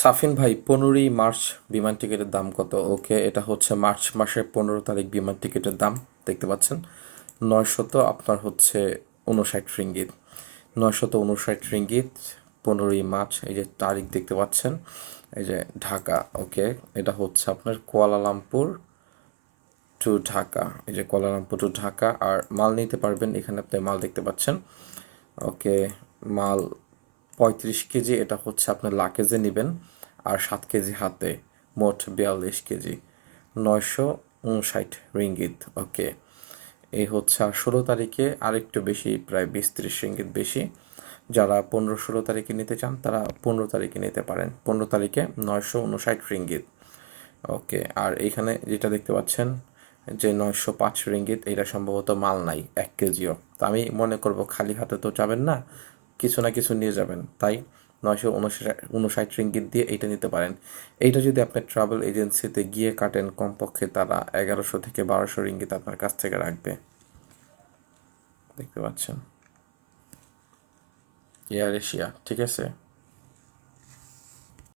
সাফিন ভাই, 15ই মার্চ বিমান টিকিটের দাম কত? ওকে, এটা হচ্ছে মার্চ মাসের 15 তারিখ বিমান টিকিটের দাম। দেখতে পাচ্ছেন 959 রিঙ্গিত। 959 ringgit, 15ই March. এই যে তারিখ দেখতে পাচ্ছেন, এই যে ঢাকা। ওকে, এটা হচ্ছে আপনার কুয়ালালামপুর টু ঢাকা। এই যে কুয়ালালামপুর টু ঢাকা। আর মাল নিতে পারবেন, এখানে আপনি মাল দেখতে পাচ্ছেন। ওকে, মাল 35 কেজি। এটা হচ্ছে আপনার লাকেজে নেবেন, আর 7 কেজি হাতে, মোট 42 কেজি। 959 রিঙ্গিত। ওকে, এই হচ্ছে। আর 16 তারিখে আরেকটু বেশি, প্রায় 20-30 রিঙ্গিত বেশি। যারা 15-16 তারিখে নিতে চান তারা 15 তারিখে নিতে পারেন। 15 তারিখে 959 রিঙ্গিত। ওকে, আর এইখানে যেটা দেখতে পাচ্ছেন যে 905 রিঙ্গিত, এটা সম্ভবত মাল নাই 1 কেজিও। তো আমি মনে করব খালি হাতে তো যাবেন না, কিছু না কিছু নিয়ে যাবেন, তাই 959 রিঙ্গিত দিয়ে এইটা নিতে পারেন। এইটা যদি আপনি ট্রাভেল এজেন্সিতে গিয়ে কাটেন, কমপক্ষে তারা 1100 থেকে 1200 রিঙ্গিত আপনার কাছ থেকে রাখবে। দেখতে পাচ্ছেন, এয়ার এশিয়া। ঠিক আছে।